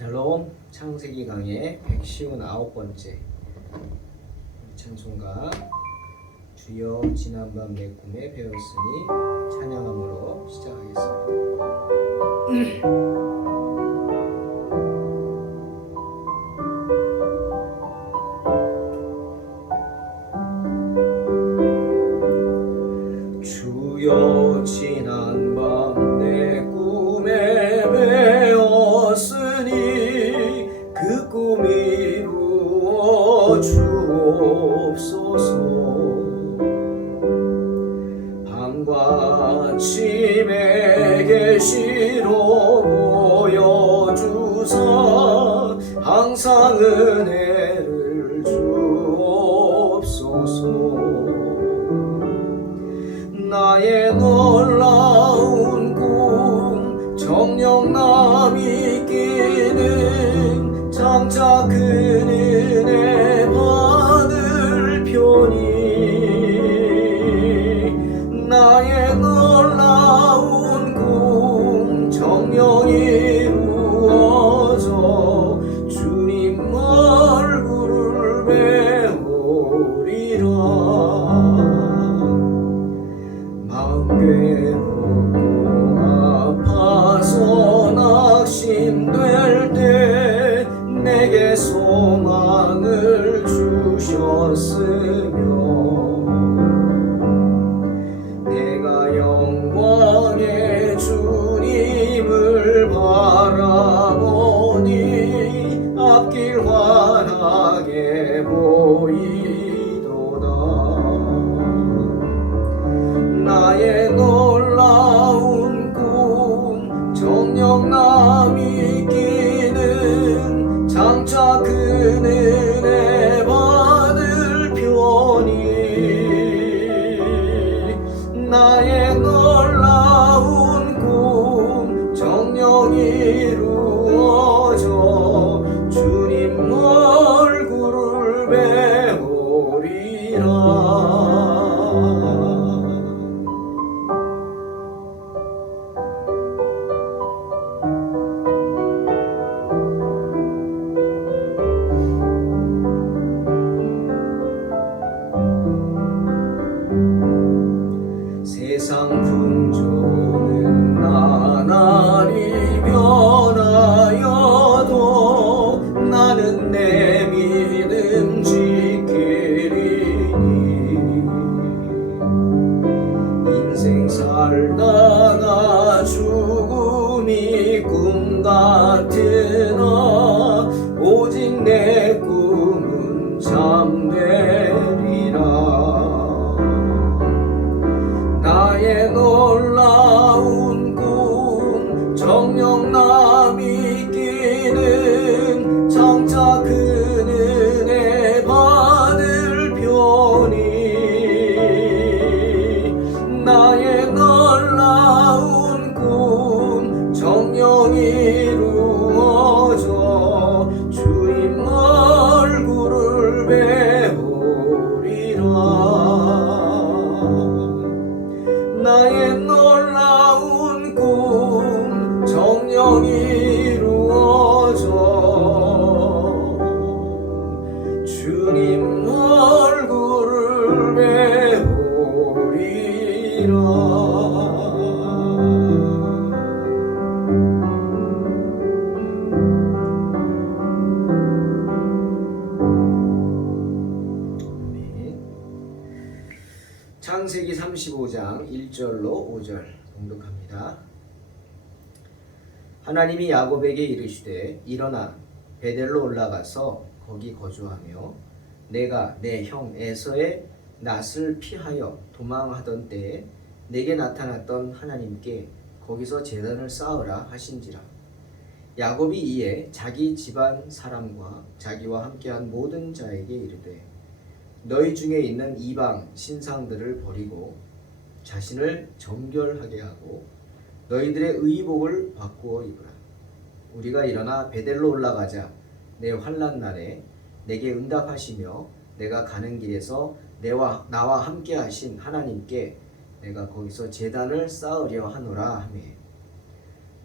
샬롬. 창세기 강의 159번째 찬송가 주여 지난밤 내 꿈에 배웠으니 찬양함으로 시작하겠습니다. 주여 지난밤 내 꿈에 배웠으니 그 꿈 이루어 주옵소서. 밤과 아침에 계시로 보여주사 항상 은혜를 주옵소서. 나의 놀라운 꿈 정녕 남이 끼는 장차 그 은혜 받을 편이 나의 놀라운 꿈 정녕 이루어져 주님 얼굴을 배우리라. 괴롭고 아파서 낙심될 때 내게 소망을 주셨으며 내가 영광의 주님을 바라보니 앞길 환하게 보이도다. 나의 놀라운 꿈 정녕 남이 끼는 장차 그 은혜 받을 편이 나의 놀라운 꿈 정녕 이루어져 주님 얼굴을 배우리라. 세상 풍조는 나날이 변하여도 나는 내 믿음 지키리니 인생 살다가 죽음이 꿈 같으나 오직 내 꿈은 잠되리라. 나의 놀라운 꿈 정녕 남이 끼는 장차 그 은혜 받을 편이 나의 놀라운 꿈 정녕 이루어져 주님 얼굴을 배우리라. 나의 놀라운 꿈 정녕 이루어져 주님 얼굴을 배우리라. 창세기 35장 1절로 5절 봉독합니다. 하나님이 야곱에게 이르시되 일어나 베델로 올라가서 거기 거주하며 내가 내 형 에서의 낯을 피하여 도망하던 때에 내게 나타났던 하나님께 거기서 제단을 쌓으라 하신지라. 야곱이 이에 자기 집안 사람과 자기와 함께한 모든 자에게 이르되 너희 중에 있는 이방 신상들을 버리고 자신을 정결하게 하고 너희들의 의복을 바꾸어 입으라. 우리가 일어나 베델로 올라가자. 내 환난 날에 내게 응답하시며 내가 가는 길에서 나와 함께 하신 하나님께 내가 거기서 제단을 쌓으려 하노라 하매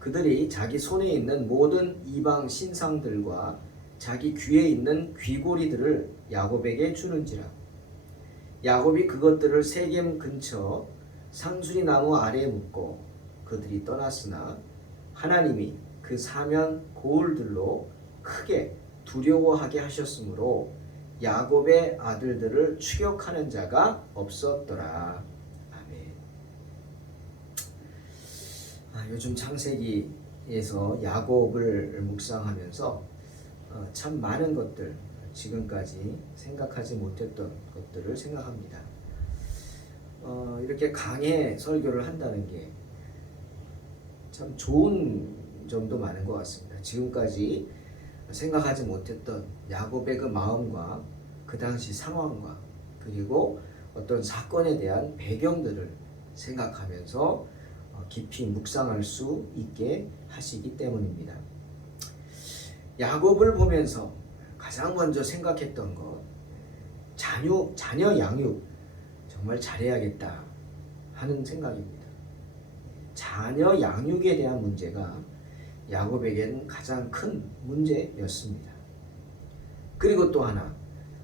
그들이 자기 손에 있는 모든 이방 신상들과 자기 귀에 있는 귀고리들을 야곱에게 주는지라. 야곱이 그것들을 세겜 근처 상수리 나무 아래에 묻고 그들이 떠났으나 하나님이 그 사면 고울들로 크게 두려워하게 하셨으므로 야곱의 아들들을 추격하는 자가 없었더라. 아멘. 요즘 창세기에서 야곱을 묵상하면서 참 많은 것들, 지금까지 생각하지 못했던 것들을 생각합니다. 이렇게 강해 설교를 한다는 게 참 좋은 점도 많은 것 같습니다. 지금까지 생각하지 못했던 야곱의 그 마음과 그 당시 상황과 그리고 어떤 사건에 대한 배경들을 생각하면서 깊이 묵상할 수 있게 하시기 때문입니다. 야곱을 보면서 가장 먼저 생각했던 것, 자녀 양육 정말 잘해야겠다 하는 생각입니다. 자녀 양육에 대한 문제가 야곱에게는 가장 큰 문제였습니다. 그리고 또 하나,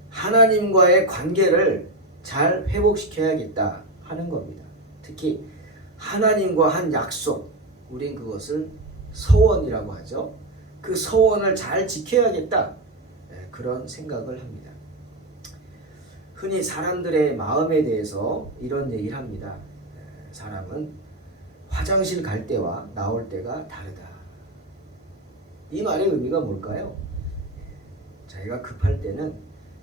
하나님과의 관계를 잘 회복시켜야겠다 하는 겁니다. 특히 하나님과 한 약속, 우린 그것을 서원이라고 하죠. 그 서원을 잘 지켜야겠다, 그런 생각을 합니다. 흔히 사람들의 마음에 대해서 이런 얘기를 합니다. 사람은 화장실 갈 때와 나올 때가 다르다. 이 말의 의미가 뭘까요? 자기가 급할 때는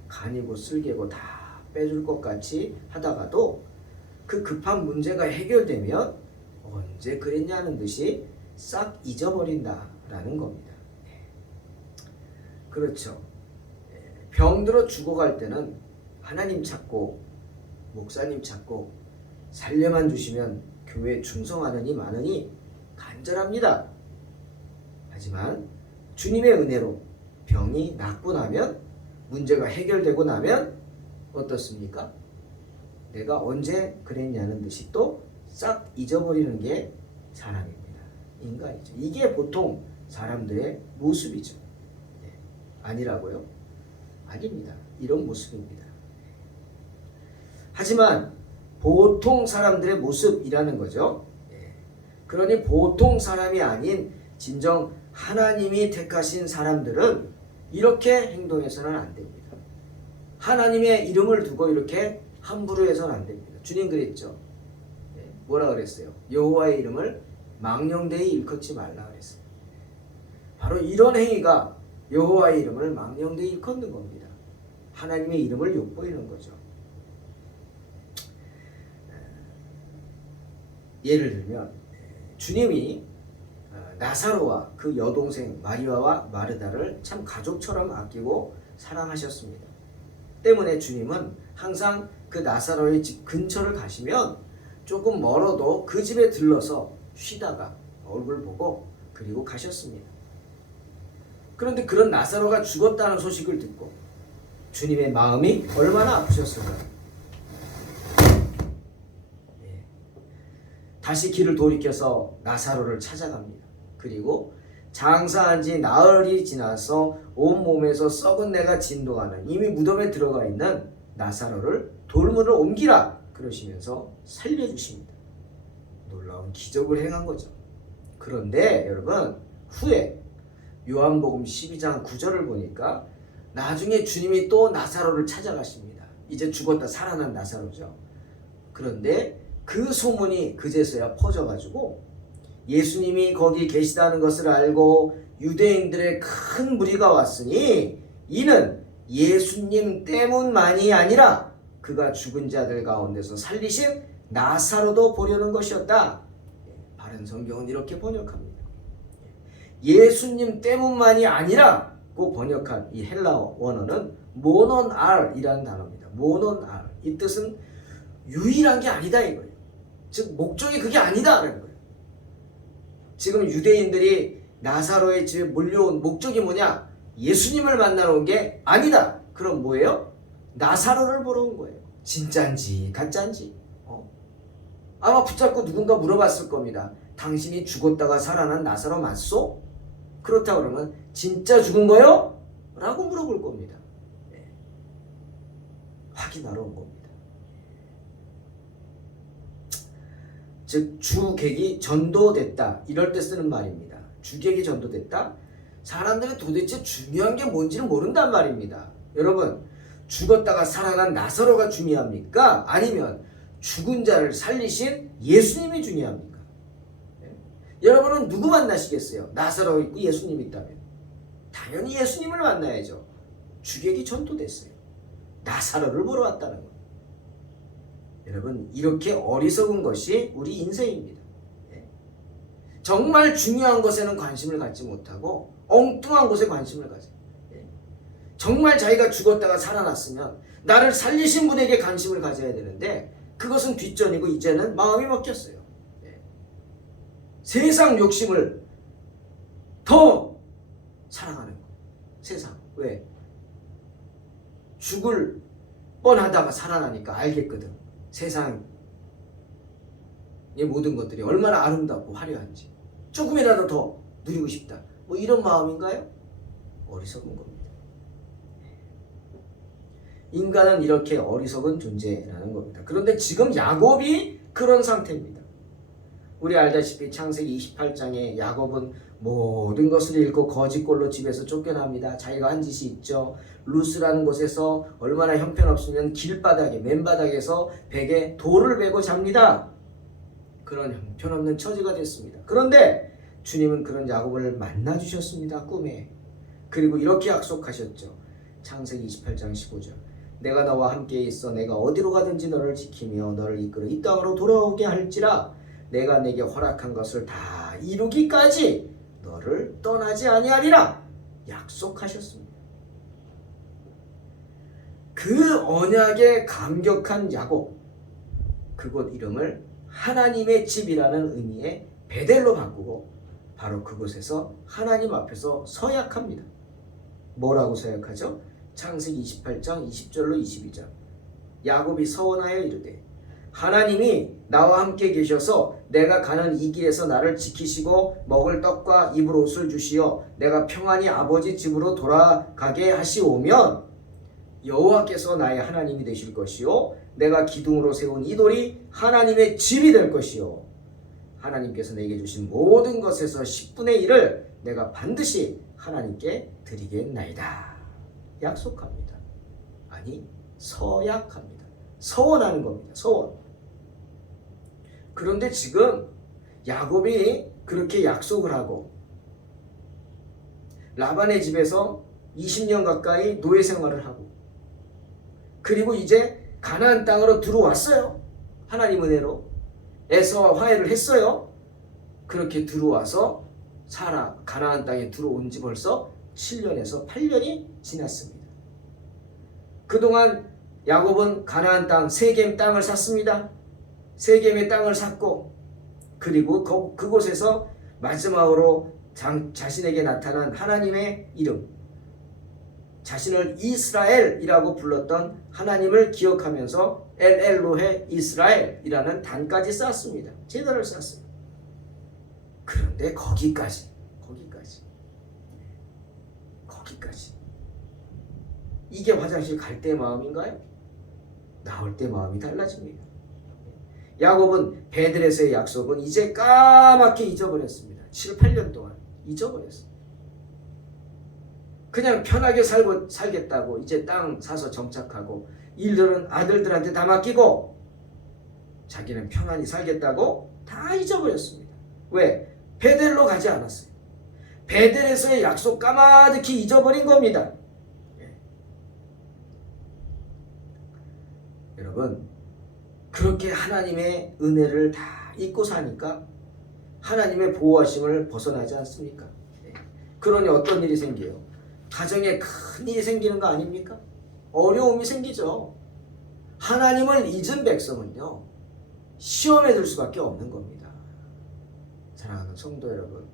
간이고 쓸개고 다 빼줄 것 같이 하다가도 그 급한 문제가 해결되면 언제 그랬냐는 듯이 싹 잊어버린다라는 겁니다. 그렇죠. 병들어 죽어갈 때는 하나님 찾고 목사님 찾고 살려만 주시면 교회에 충성하느니 마느니 간절합니다. 하지만 주님의 은혜로 병이 낫고 나면, 문제가 해결되고 나면 어떻습니까? 내가 언제 그랬냐는 듯이 또 싹 잊어버리는 게 사람입니다. 인간이죠. 이게 보통 사람들의 모습이죠. 아니라고요? 아닙니다. 이런 모습입니다. 하지만 보통 사람들의 모습이라는 거죠. 그러니 보통 사람이 아닌 진정 하나님이 택하신 사람들은 이렇게 행동해서는 안 됩니다. 하나님의 이름을 두고 이렇게 함부로 해서는 안 됩니다. 주님 그랬죠. 뭐라 그랬어요? 여호와의 이름을 망령되이 일컫지 말라 그랬어요. 바로 이런 행위가 여호와의 이름을 망령되이 일컫는 겁니다. 하나님의 이름을 욕보이는 거죠. 예를 들면 주님이 나사로와 그 여동생 마리아와 마르다를 참 가족처럼 아끼고 사랑하셨습니다. 때문에 주님은 항상 그 나사로의 집 근처를 가시면 조금 멀어도 그 집에 들러서 쉬다가 얼굴 보고 그리고 가셨습니다. 그런데 그런 나사로가 죽었다는 소식을 듣고 주님의 마음이 얼마나 아프셨을까요? 다시 길을 돌이켜서 나사로를 찾아갑니다. 그리고 장사한 지 나흘이 지나서 온몸에서 썩은 내가 진동하는 이미 무덤에 들어가 있는 나사로를 돌문으로 옮기라 그러시면서 살려주십니다. 놀라운 기적을 행한 거죠. 그런데 여러분, 후에 요한복음 12장 9절을 보니까 나중에 주님이 또 나사로를 찾아가십니다. 이제 죽었다 살아난 나사로죠. 그런데 그 소문이 그제서야 퍼져가지고 예수님이 거기 계시다는 것을 알고 유대인들의 큰 무리가 왔으니 이는 예수님 때문만이 아니라 그가 죽은 자들 가운데서 살리신 나사로도 보려는 것이었다. 바른 성경은 이렇게 번역합니다. 예수님 때문만이 아니라고 번역한 이 헬라어 원어는 모논 알이라는 단어입니다. 모논 알. 이 뜻은 유일한 게 아니다 이거예요. 즉 목적이 그게 아니다라는 거예요. 지금 유대인들이 나사로의 집에 몰려온 목적이 뭐냐? 예수님을 만나러 온 게 아니다. 그럼 뭐예요? 나사로를 보러 온 거예요. 진짠지 가짠지. 아마 붙잡고 누군가 물어봤을 겁니다. 당신이 죽었다가 살아난 나사로 맞소? 그렇다 그러면 진짜 죽은 거요? 라고 물어볼 겁니다. 네. 확인하러 온 겁니다. 즉 주객이 전도됐다 이럴 때 쓰는 말입니다. 주객이 전도됐다. 사람들은 도대체 중요한 게 뭔지를 모른단 말입니다. 여러분 죽었다가 살아난 나사로가 중요합니까? 아니면 죽은 자를 살리신 예수님이 중요합니까? 네? 여러분은 누구 만나시겠어요? 나사로 있고 예수님 있다면 당연히 예수님을 만나야죠. 주객이 전도됐어요. 나사로를 보러 왔다는 거예요. 여러분 이렇게 어리석은 것이 우리 인생입니다. 네? 정말 중요한 것에는 관심을 갖지 못하고 엉뚱한 것에 관심을 가져요. 네? 정말 자기가 죽었다가 살아났으면 나를 살리신 분에게 관심을 가져야 되는데 그것은 뒷전이고 이제는 마음이 먹혔어요. 네. 세상 욕심을 더 사랑하는 거. 세상. 왜? 죽을 뻔하다가 살아나니까 알겠거든. 세상의 모든 것들이 얼마나 아름답고 화려한지. 조금이라도 더 누리고 싶다. 뭐 이런 마음인가요? 어리석은 겁니다. 인간은 이렇게 어리석은 존재라는 겁니다. 그런데 지금 야곱이 그런 상태입니다. 우리 알다시피 창세기 28장에 야곱은 모든 것을 잃고 거짓골로 집에서 쫓겨납니다. 자기가 한 짓이 있죠. 루스라는 곳에서 얼마나 형편없으면 길바닥에 맨바닥에서 벽에 돌을 베고 잡니다. 그런 형편없는 처지가 됐습니다. 그런데 주님은 그런 야곱을 만나주셨습니다. 꿈에. 그리고 이렇게 약속하셨죠. 창세기 28장 15절 내가 너와 함께 있어 내가 어디로 가든지 너를 지키며 너를 이끌어 이 땅으로 돌아오게 할지라 내가 내게 허락한 것을 다 이루기까지 너를 떠나지 아니하리라 약속하셨습니다. 그 언약에 감격한 야곱 그곳 이름을 하나님의 집이라는 의미의 베델로 바꾸고 바로 그곳에서 하나님 앞에서 서약합니다. 뭐라고 서약하죠? 창세기 28장 20절로 22절 야곱이 서원하여 이르되 하나님이 나와 함께 계셔서 내가 가는 이 길에서 나를 지키시고 먹을 떡과 입을 옷을 주시어 내가 평안히 아버지 집으로 돌아가게 하시오면 여호와께서 나의 하나님이 되실 것이요 내가 기둥으로 세운 이 돌이 하나님의 집이 될 것이요 하나님께서 내게 주신 모든 것에서 10분의 1을 내가 반드시 하나님께 드리겠나이다. 약속합니다. 아니 서약합니다. 서원하는 겁니다. 서원. 그런데 지금 야곱이 그렇게 약속을 하고 라반의 집에서 20년 가까이 노예 생활을 하고 그리고 이제 가나안 땅으로 들어왔어요. 하나님 은혜로 에서와 화해를 했어요. 그렇게 들어와서 가나안 땅에 들어온 지 벌써 7년에서 8년이 지났습니다. 그동안 야곱은 가나안 땅 세겜 땅을 샀습니다. 세겜의 땅을 샀고 그리고 그곳에서 마지막으로 자신에게 나타난 하나님의 이름 자신을 이스라엘이라고 불렀던 하나님을 기억하면서 엘엘로헤 이스라엘이라는 단까지 쌓았습니다. 제단을 쌓았어요. 그런데 거기까지 이게 화장실 갈 때 마음인가요? 나올 때 마음이 달라집니다. 야곱은 베들에서의 약속은 이제 까맣게 잊어버렸습니다. 7, 8년 동안 잊어버렸어요. 그냥 편하게 살겠다고 이제 땅 사서 정착하고 일들은 아들들한테 다 맡기고 자기는 편안히 살겠다고 다 잊어버렸습니다. 왜? 베델로 가지 않았어요. 베델에서의 약속 까마득히 잊어버린 겁니다. 여러분 그렇게 하나님의 은혜를 다 잊고 사니까 하나님의 보호하심을 벗어나지 않습니까? 그러니 어떤 일이 생겨요? 가정에 큰 일이 생기는 거 아닙니까? 어려움이 생기죠. 하나님을 잊은 백성은요 시험에 들 수밖에 없는 겁니다. 사랑하는 성도 여러분,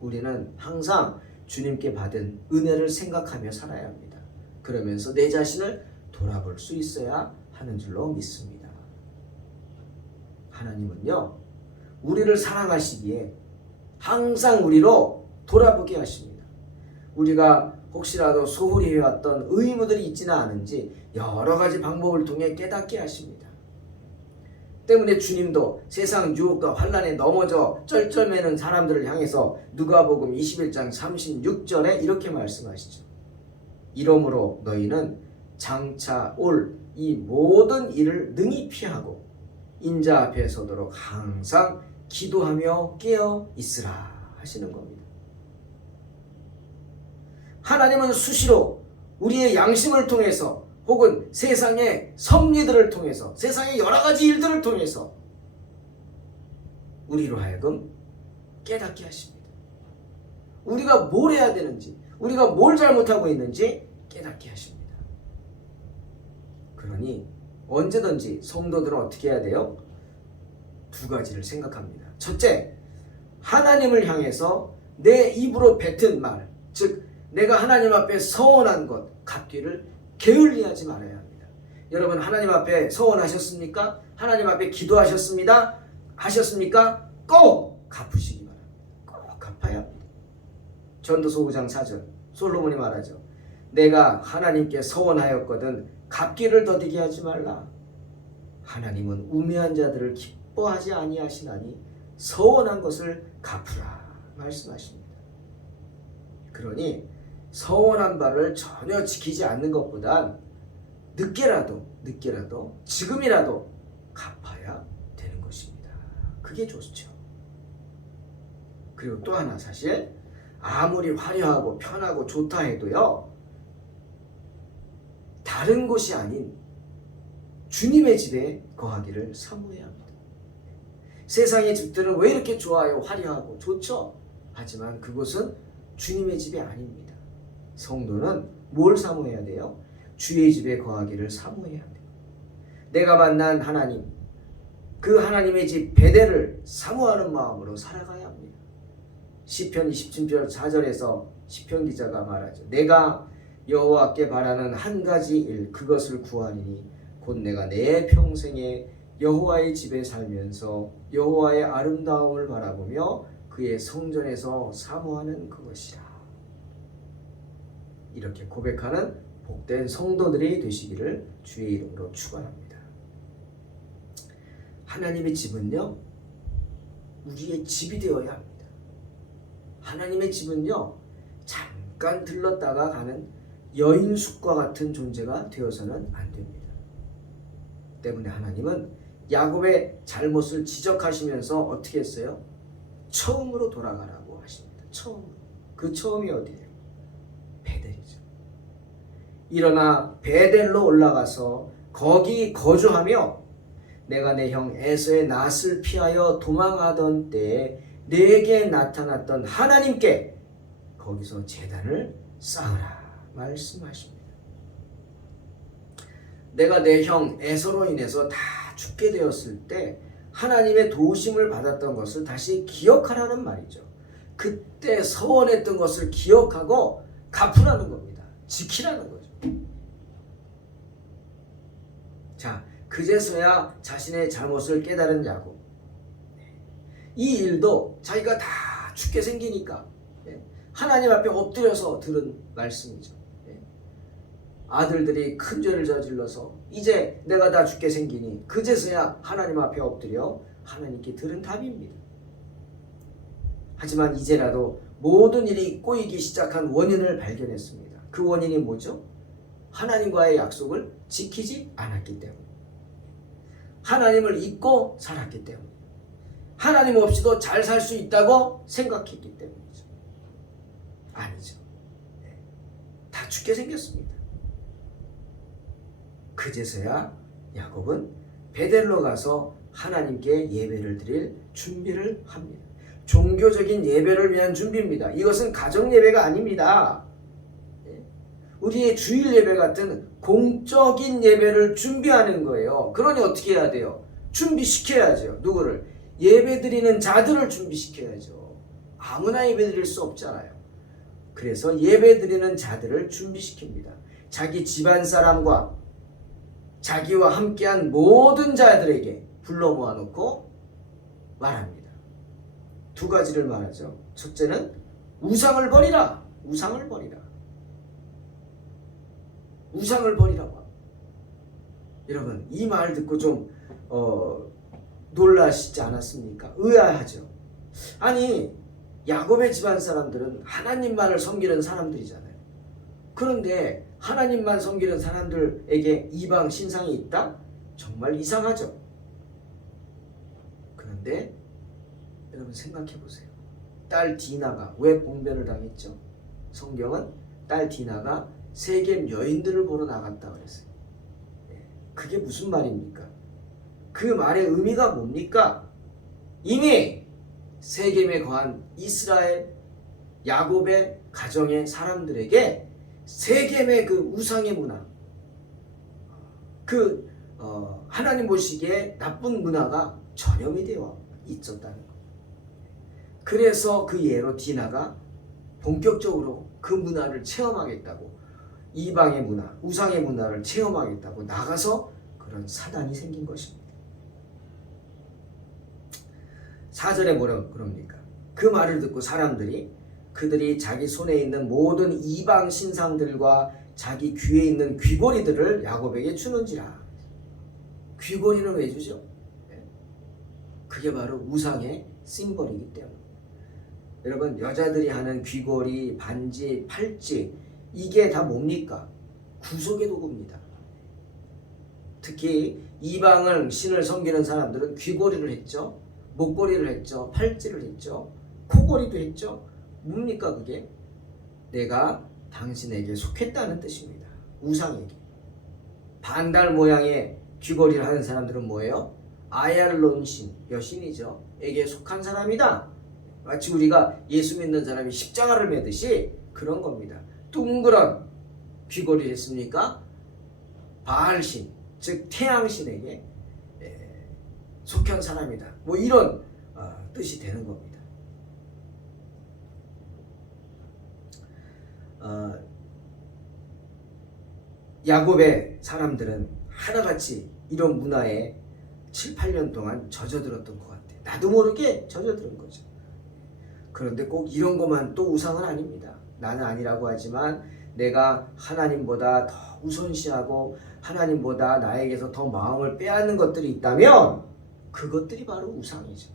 우리는 항상 주님께 받은 은혜를 생각하며 살아야 합니다. 그러면서 내 자신을 돌아볼 수 있어야 하는 줄로 믿습니다. 하나님은요 우리를 사랑하시기에 항상 우리로 돌아보게 하십니다. 우리가 혹시라도 소홀히 해왔던 의무들이 있지는 않은지 여러 가지 방법을 통해 깨닫게 하십니다. 때문에 주님도 세상 유혹과 환난에 넘어져 쩔쩔매는 사람들을 향해서 누가복음 21장 36절에 이렇게 말씀하시죠. 이러므로 너희는 장차 올 이 모든 일을 능히 피하고 인자 앞에 서도록 항상 기도하며 깨어 있으라 하시는 겁니다. 하나님은 수시로 우리의 양심을 통해서 혹은 세상의 섭리들을 통해서 세상의 여러 가지 일들을 통해서 우리로 하여금 깨닫게 하십니다. 우리가 뭘 해야 되는지, 우리가 뭘 잘못하고 있는지 깨닫게 하십니다. 그러니 언제든지 성도들은 어떻게 해야 돼요? 두 가지를 생각합니다. 첫째, 하나님을 향해서 내 입으로 뱉은 말, 즉 내가 하나님 앞에 서원한 것, 갚기를 게을리하지 말아야 합니다. 여러분 하나님 앞에 서원하셨습니까? 하나님 앞에 기도하셨습니다. 하셨습니까? 꼭 갚으시기 바랍니다. 꼭 갚아야 합니다. 전도서 5장 4절 솔로몬이 말하죠. 내가 하나님께 서원하였거든 갚기를 더디게 하지 말라. 하나님은 우매한 자들을 기뻐하지 아니하시나니 서원한 것을 갚으라 말씀하십니다. 그러니 서원한 바를 전혀 지키지 않는 것보단 늦게라도 지금이라도 갚아야 되는 것입니다. 그게 좋죠. 그리고 또 하나 사실 아무리 화려하고 편하고 좋다 해도요, 다른 곳이 아닌 주님의 집에 거하기를 사모해야 합니다. 세상의 집들은 왜 이렇게 좋아요? 화려하고 좋죠? 하지만 그곳은 주님의 집이 아닙니다. 성도는 뭘 사모해야 돼요? 주의 집에 거하기를 사모해야 돼요. 내가 만난 하나님, 그 하나님의 집 베델을 사모하는 마음으로 살아가야 합니다. 시편 27편 4절에서 시편 기자가 말하죠. 내가 여호와께 바라는 한 가지 일, 그것을 구하리니 곧 내가 내 평생에 여호와의 집에 살면서 여호와의 아름다움을 바라보며 그의 성전에서 사모하는 그것이라. 이렇게 고백하는 복된 성도들이 되시기를 주의 이름으로 축원합니다. 하나님의 집은요, 우리의 집이 되어야 합니다. 하나님의 집은요, 잠깐 들렀다가 가는 여인숙과 같은 존재가 되어서는 안 됩니다. 때문에 하나님은 야곱의 잘못을 지적하시면서 어떻게 했어요? 처음으로 돌아가라고 하십니다. 처음으로. 그 처음이 어디예요? 베델이죠. 일어나 베델로 올라가서 거기 거주하며 내가 내 형 에서의 낫을 피하여 도망하던 때에 내게 나타났던 하나님께 거기서 제단을 쌓으라 말씀하십니다. 내가 내 형 에서로 인해서 다 죽게 되었을 때 하나님의 도우심을 받았던 것을 다시 기억하라는 말이죠. 그때 서원했던 것을 기억하고 갚으라는 겁니다. 지키라는 거죠. 자, 그제서야 자신의 잘못을 깨달은 야곱. 이 일도 자기가 다 죽게 생기니까 하나님 앞에 엎드려서 들은 말씀이죠. 아들들이 큰 죄를 저질러서 이제 내가 다 죽게 생기니 그제서야 하나님 앞에 엎드려 하나님께 들은 답입니다. 하지만 이제라도 모든 일이 꼬이기 시작한 원인을 발견했습니다. 그 원인이 뭐죠? 하나님과의 약속을 지키지 않았기 때문에, 하나님을 잊고 살았기 때문에, 하나님 없이도 잘 살 수 있다고 생각했기 때문이죠. 아니죠. 다 죽게 생겼습니다. 그제서야 야곱은 베델로 가서 하나님께 예배를 드릴 준비를 합니다. 종교적인 예배를 위한 준비입니다. 이것은 가정 예배가 아닙니다. 우리의 주일 예배 같은 공적인 예배를 준비하는 거예요. 그러니 어떻게 해야 돼요? 준비시켜야죠. 누구를? 예배 드리는 자들을 준비시켜야죠. 아무나 예배 드릴 수 없잖아요. 그래서 예배 드리는 자들을 준비시킵니다. 자기 집안 사람과 자기와 함께한 모든 자들에게 불러 모아놓고 말합니다. 두 가지를 말하죠. 첫째는 우상을 버리라. 우상을 버리라. 우상을 버리라고. 여러분 이 말 듣고 좀 놀라시지 않았습니까? 의아하죠. 아니 야곱의 집안 사람들은 하나님만을 섬기는 사람들이잖아요. 그런데 하나님만 섬기는 사람들에게 이방 신상이 있다? 정말 이상하죠. 그런데 여러분 생각해 보세요. 딸 디나가 왜 봉변을 당했죠? 성경은 딸 디나가 세겜 여인들을 보러 나갔다 그랬어요. 그게 무슨 말입니까? 그 말의 의미가 뭡니까? 이미 세겜에 거한 이스라엘 야곱의 가정의 사람들에게 세겜의 그 우상의 문화, 그 하나님 보시기에 나쁜 문화가 전염이 되어 있었다는 것. 그래서 그 예로 디나가 본격적으로 그 문화를 체험하겠다고, 이방의 문화, 우상의 문화를 체험하겠다고 나가서 그런 사단이 생긴 것입니다. 4절에 뭐라고 그럽니까? 그 말을 듣고 사람들이 그들이 자기 손에 있는 모든 이방 신상들과 자기 귀에 있는 귀고리들을 야곱에게 주는지라. 귀고리는 왜 주죠? 그게 바로 우상의 심벌이기 때문에. 여러분 여자들이 하는 귀고리, 반지, 팔찌 이게 다 뭡니까? 구속의 도구입니다. 특히 이방을 신을 섬기는 사람들은 귀고리를 했죠. 목걸이를 했죠. 팔찌를 했죠. 코걸이도 했죠. 뭡니까 그게? 내가 당신에게 속했다는 뜻입니다. 우상에게. 반달 모양의 귀걸이를 하는 사람들은 뭐예요? 아얄론신, 여신이죠. 에게 속한 사람이다. 마치 우리가 예수 믿는 사람이 십자가를 매듯이 그런 겁니다. 둥그런 귀걸이를 했습니까? 바알신, 즉 태양신에게 속한 사람이다. 뭐 이런 뜻이 되는 겁니다. 야곱의 사람들은 하나같이 이런 문화에 7, 8년 동안 젖어들었던 것 같아요. 나도 모르게 젖어드는 거죠. 그런데 꼭 이런 것만 또 우상은 아닙니다. 나는 아니라고 하지만 내가 하나님보다 더 우선시하고 하나님보다 나에게서 더 마음을 빼앗는 것들이 있다면 그것들이 바로 우상이죠.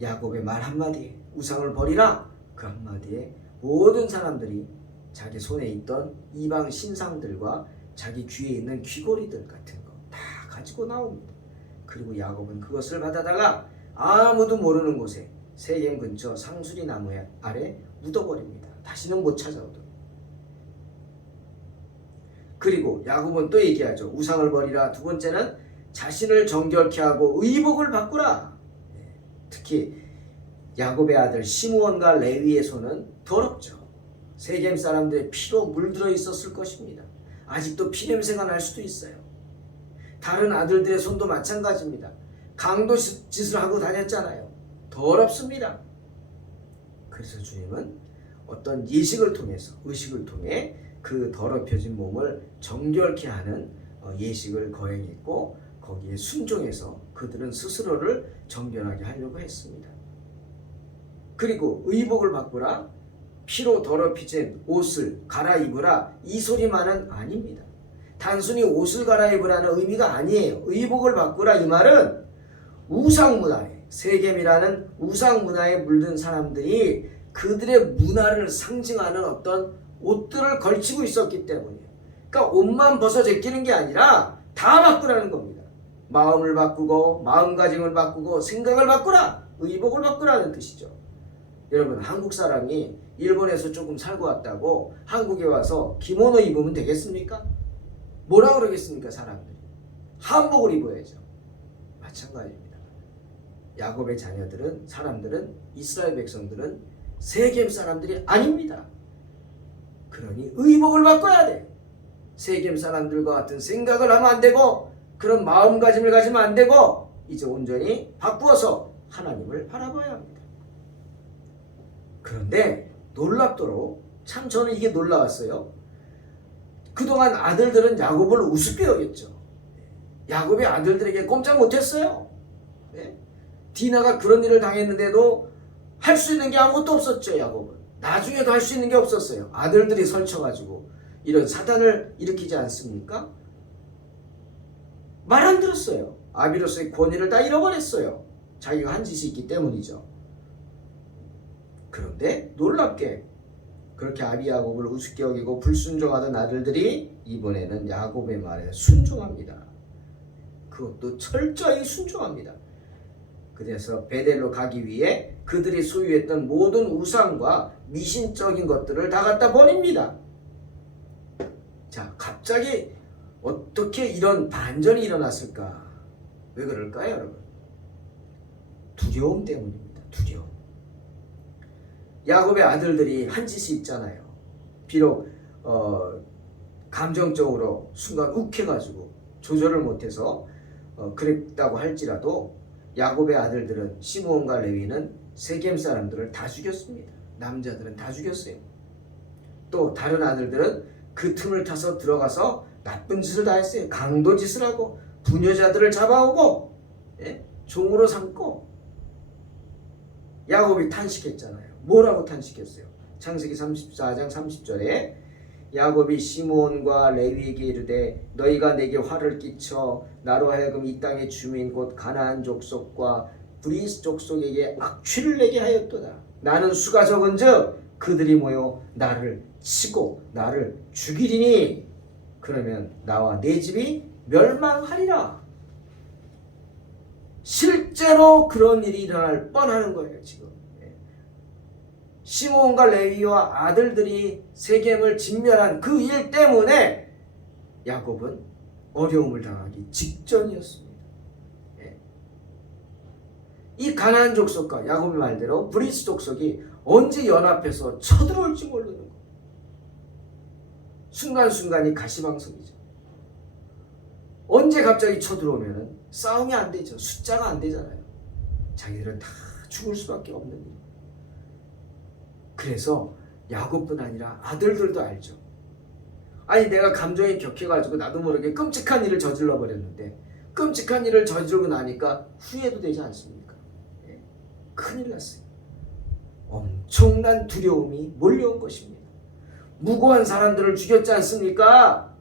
야곱의 말 한마디에 우상을 버리라. 그 한마디에 모든 사람들이 자기 손에 있던 이방 신상들과 자기 귀에 있는 귀고리들 같은 거 다 가지고 나옵니다. 그리고 야곱은 그것을 받아다가 아무도 모르는 곳에 세겜 근처 상수리 나무 아래 묻어버립니다. 다시는 못 찾아오도록. 그리고 야곱은 또 얘기하죠. 우상을 버리라. 두 번째는 자신을 정결케 하고 의복을 바꾸라. 특히 야곱의 아들 시므온과 레위의 손은 더럽죠. 세겜 사람들의 피로 물들어 있었을 것입니다. 아직도 피냄새가 날 수도 있어요. 다른 아들들의 손도 마찬가지입니다. 강도 짓을 하고 다녔잖아요. 더럽습니다. 그래서 주님은 어떤 예식을 통해서, 의식을 통해 그 더럽혀진 몸을 정결케 하는 예식을 거행했고 거기에 순종해서 그들은 스스로를 정결하게 하려고 했습니다. 그리고 의복을 바꾸라, 피로 더럽혀진 옷을 갈아입으라, 이 소리만은 아닙니다. 단순히 옷을 갈아입으라는 의미가 아니에요. 의복을 바꾸라 이 말은 우상문화에, 세겜이라는 우상문화에 물든 사람들이 그들의 문화를 상징하는 어떤 옷들을 걸치고 있었기 때문이에요. 그러니까 옷만 벗어 제끼는 게 아니라 다 바꾸라는 겁니다. 마음을 바꾸고 마음가짐을 바꾸고 생각을 바꾸라, 의복을 바꾸라는 뜻이죠. 여러분 한국 사람이 일본에서 조금 살고 왔다고 한국에 와서 기모노 입으면 되겠습니까? 뭐라 그러겠습니까 사람들이? 한복을 입어야죠. 마찬가지입니다. 야곱의 자녀들은, 사람들은, 이스라엘 백성들은 세겜 사람들이 아닙니다. 그러니 의복을 바꿔야 돼. 세겜 사람들과 같은 생각을 하면 안 되고 그런 마음가짐을 가지면 안 되고 이제 온전히 바꾸어서 하나님을 바라봐야 합니다. 그런데 놀랍도록, 참 저는 이게 놀라웠어요. 그동안 아들들은 야곱을 우습게 여겼죠. 야곱의 아들들에게 꼼짝 못했어요. 네? 디나가 그런 일을 당했는데도 할 수 있는 게 아무것도 없었죠. 야곱은 나중에도 할 수 있는 게 없었어요. 아들들이 설쳐가지고 이런 사단을 일으키지 않습니까? 말 안 들었어요. 아비로서의 권위를 다 잃어버렸어요. 자기가 한 짓이 있기 때문이죠. 그런데 놀랍게 그렇게 아비 야곱을 우습게 여기고 불순종하던 아들들이 이번에는 야곱의 말에 순종합니다. 그것도 철저히 순종합니다. 그래서 베델로 가기 위해 그들이 소유했던 모든 우상과 미신적인 것들을 다 갖다 버립니다. 자, 갑자기 어떻게 이런 반전이 일어났을까? 왜 그럴까요, 여러분? 두려움 때문입니다. 두려움. 야곱의 아들들이 한 짓이 있잖아요. 비록 감정적으로 순간 욱해가지고 조절을 못해서 그랬다고 할지라도 야곱의 아들들은 시므온과 레위는 세겜 사람들을 다 죽였습니다. 남자들은 다 죽였어요. 또 다른 아들들은 그 틈을 타서 들어가서 나쁜 짓을 다 했어요. 강도 짓을 하고 부녀자들을 잡아오고 종으로 삼고. 야곱이 탄식했잖아요. 뭐라고 탄식했어요? 창세기 34장 30절에 야곱이 시므온과 레위에게 이르되 너희가 내게 화를 끼쳐 나로 하여금 이 땅의 주민 곧 가나안 족속과 브리스 족속에게 악취를 내게 하였도다. 나는 수가 적은즉 그들이 모여 나를 치고 나를 죽이리니 그러면 나와 내 집이 멸망하리라. 실제로 그런 일이 일어날 뻔하는 거예요. 지금 시므온과 레위와 아들들이 세겜을 진멸한 그 일 때문에 야곱은 어려움을 당하기 직전이었습니다. 이 가나안 족속과 야곱의 말대로 브리스 족속이 언제 연합해서 쳐들어올지 모르는 거. 순간순간이 가시방석이죠. 언제 갑자기 쳐들어오면 싸움이 안 되죠. 숫자가 안 되잖아요. 자기들은 다 죽을 수밖에 없는 일. 그래서 야곱뿐 아니라 아들들도 알죠. 아니 내가 감정이 격해가지고 나도 모르게 끔찍한 일을 저질러 버렸는데 끔찍한 일을 저지르고 나니까 후회도 되지 않습니까? 큰일 났어요. 엄청난 두려움이 몰려온 것입니다. 무고한 사람들을 죽였지 않습니까?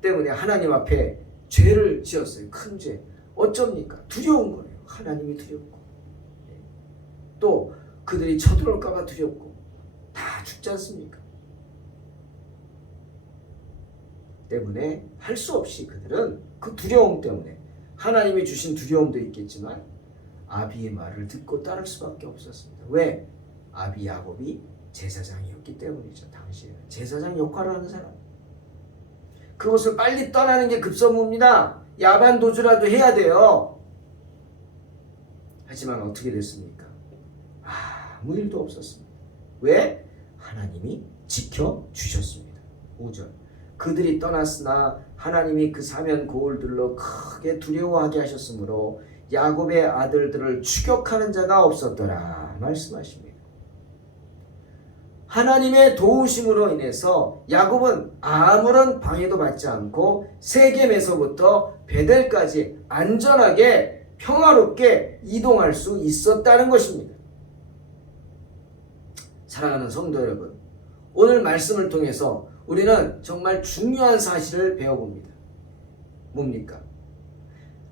때문에 하나님 앞에 죄를 지었어요. 큰 죄. 어쩝니까? 두려운 거예요. 하나님이 두렵고 또 그들이 쳐들어올까봐 두렵고 다 죽지 않습니까? 때문에 할 수 없이 그들은 그 두려움 때문에 하나님이 주신 두려움도 있겠지만 아비의 말을 듣고 따를 수밖에 없었습니다. 왜? 아비 야곱이 제사장이었기 때문이죠. 당시에는 제사장 역할을 하는 사람. 그것을 빨리 떠나는 게 급선무입니다. 야반 도주라도 해야 돼요. 하지만 어떻게 됐습니까? 아무 일도 없었습니다. 왜? 하나님이 지켜주셨습니다. 5절 그들이 떠났으나 하나님이 그 사면 고울들로 크게 두려워하게 하셨으므로 야곱의 아들들을 추격하는 자가 없었더라 말씀하십니다. 하나님의 도우심으로 인해서 야곱은 아무런 방해도 받지 않고 세겜에서부터 베델까지 안전하게 평화롭게 이동할 수 있었다는 것입니다. 사랑하는 성도 여러분, 오늘 말씀을 통해서 우리는 정말 중요한 사실을 배워봅니다. 뭡니까?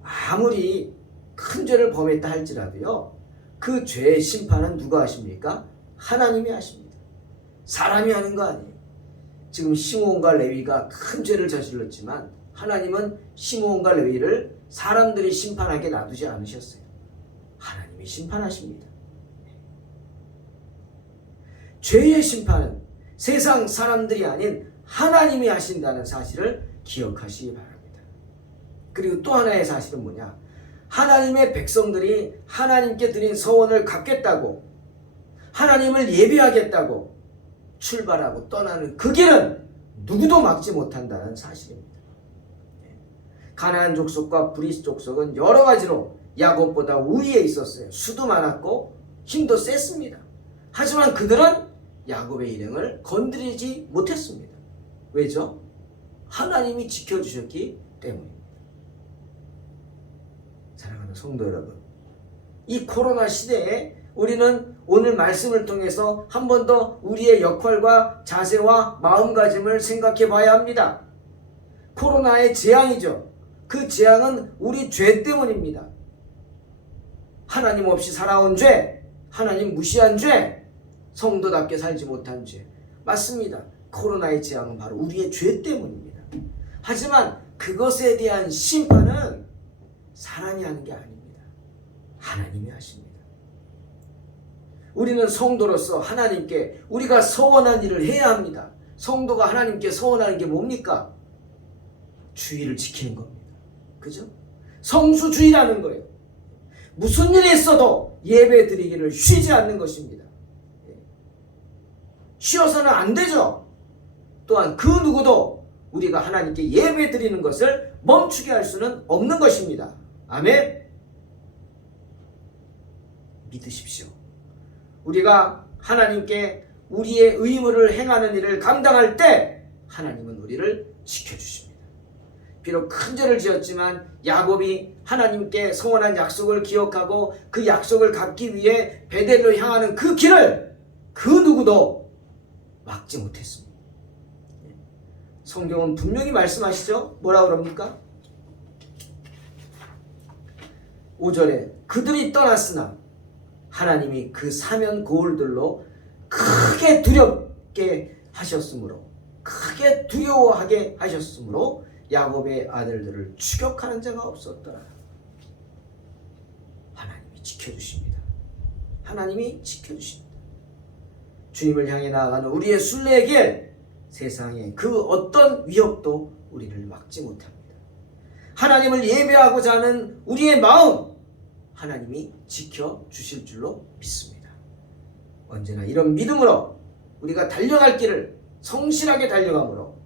아무리 큰 죄를 범했다 할지라도요, 그 죄의 심판은 누가 하십니까? 하나님이 하십니다. 사람이 하는 거 아니에요. 지금 시므온과 레위가 큰 죄를 저질렀지만 하나님은 시므온과 레위를 사람들이 심판하게 놔두지 않으셨어요. 하나님이 심판하십니다. 죄의 심판은 세상 사람들이 아닌 하나님이 하신다는 사실을 기억하시기 바랍니다. 그리고 또 하나의 사실은 뭐냐? 하나님의 백성들이 하나님께 드린 서원을 갚겠다고, 하나님을 예배하겠다고 출발하고 떠나는 그 길은 누구도 막지 못한다는 사실입니다. 가나안 족속과 브리스 족속은 여러 가지로 야곱보다 우위에 있었어요. 수도 많았고 힘도 셌습니다. 하지만 그들은 야곱의 일행을 건드리지 못했습니다. 왜죠? 하나님이 지켜주셨기 때문입니다. 사랑하는 성도 여러분, 이 코로나 시대에 우리는 오늘 말씀을 통해서 한 번 더 우리의 역할과 자세와 마음가짐을 생각해 봐야 합니다. 코로나의 재앙이죠. 그 재앙은 우리 죄 때문입니다. 하나님 없이 살아온 죄, 하나님 무시한 죄, 성도답게 살지 못한 죄. 맞습니다. 코로나의 재앙은 바로 우리의 죄 때문입니다. 하지만 그것에 대한 심판은 사람이 하는 게 아닙니다. 하나님이 하십니다. 우리는 성도로서 하나님께 우리가 서원한 일을 해야 합니다. 성도가 하나님께 서원하는 게 뭡니까? 주의를 지키는 겁니다. 그죠? 성수주의라는 거예요. 무슨 일이 있어도 예배 드리기를 쉬지 않는 것입니다. 쉬어서는 안 되죠. 또한 그 누구도 우리가 하나님께 예배 드리는 것을 멈추게 할 수는 없는 것입니다. 아멘. 믿으십시오. 우리가 하나님께 우리의 의무를 행하는 일을 감당할 때 하나님은 우리를 지켜주십니다. 비록 큰 죄를 지었지만 야곱이 하나님께 서원한 약속을 기억하고 그 약속을 갚기 위해 베델로 향하는 그 길을 그 누구도 막지 못했습니다. 성경은 분명히 말씀하시죠. 뭐라고 그럽니까? 5절에 그들이 떠났으나 하나님이 그 사면 고울들로 크게 두렵게 하셨으므로, 크게 두려워하게 하셨으므로 야곱의 아들들을 추격하는 자가 없었더라. 하나님이 지켜주십니다. 하나님이 지켜주십니다. 주님을 향해 나아가는 우리의 순례의 길, 세상의 그 어떤 위협도 우리를 막지 못합니다. 하나님을 예배하고자 하는 우리의 마음, 하나님이 지켜주실 줄로 믿습니다. 언제나 이런 믿음으로 우리가 달려갈 길을 성실하게 달려감으로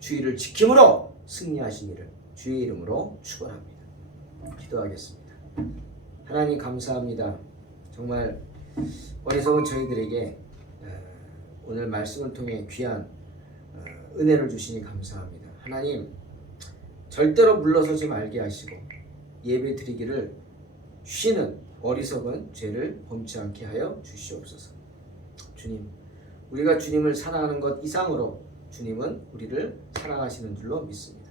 주의를 지킴으로 승리하시기를 주의 이름으로 축원합니다. 기도하겠습니다. 하나님 감사합니다. 정말 어리석은 저희들에게 오늘 말씀을 통해 귀한 은혜를 주시니 감사합니다. 하나님 절대로 물러서지 말게 하시고 예배 드리기를 쉬는 어리석은 죄를 범치 않게 하여 주시옵소서. 주님, 우리가 주님을 사랑하는 것 이상으로 주님은 우리를 사랑하시는 줄로 믿습니다.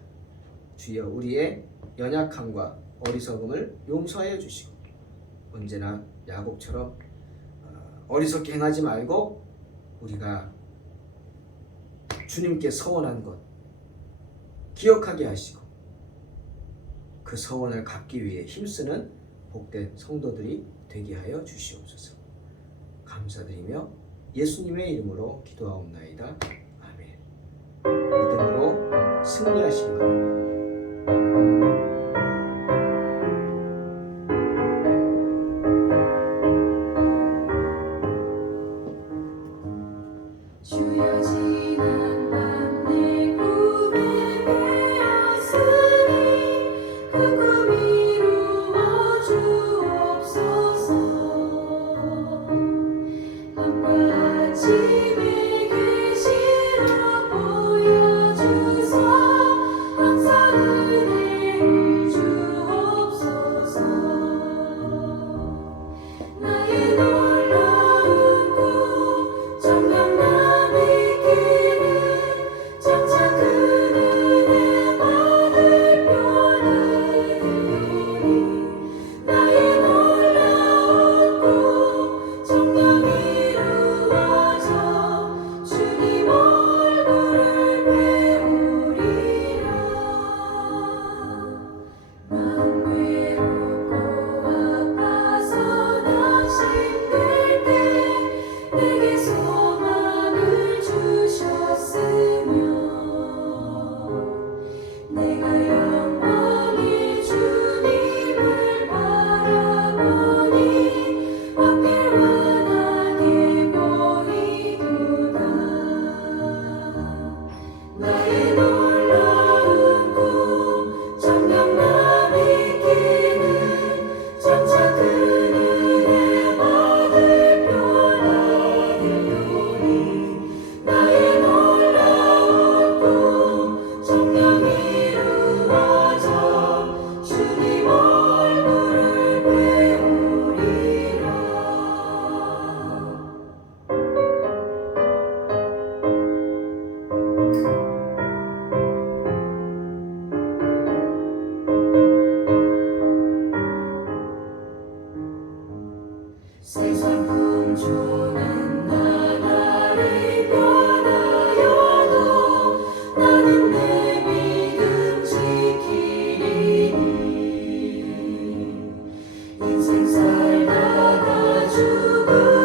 주여 우리의 연약함과 어리석음을 용서하여 주시고 언제나 야곱처럼 어리석게 행하지 말고 우리가 주님께 서원한 것 기억하게 하시고 그 서원을 갚기 위해 힘쓰는 복된 성도들이 되게 하여 주시옵소서. 감사드리며 예수님의 이름으로 기도하옵나이다. 아멘. 믿음으로 승리하시기 바랍니다. 주여 지난 밤 내 꿈에 깨었으니 그 꿈 이루어 주옵소서. 밤과 아침의 계시로 보여주소. 인종은 나날이 변하여도 나는 내 믿음 지키리니 인생 살다가 죽으리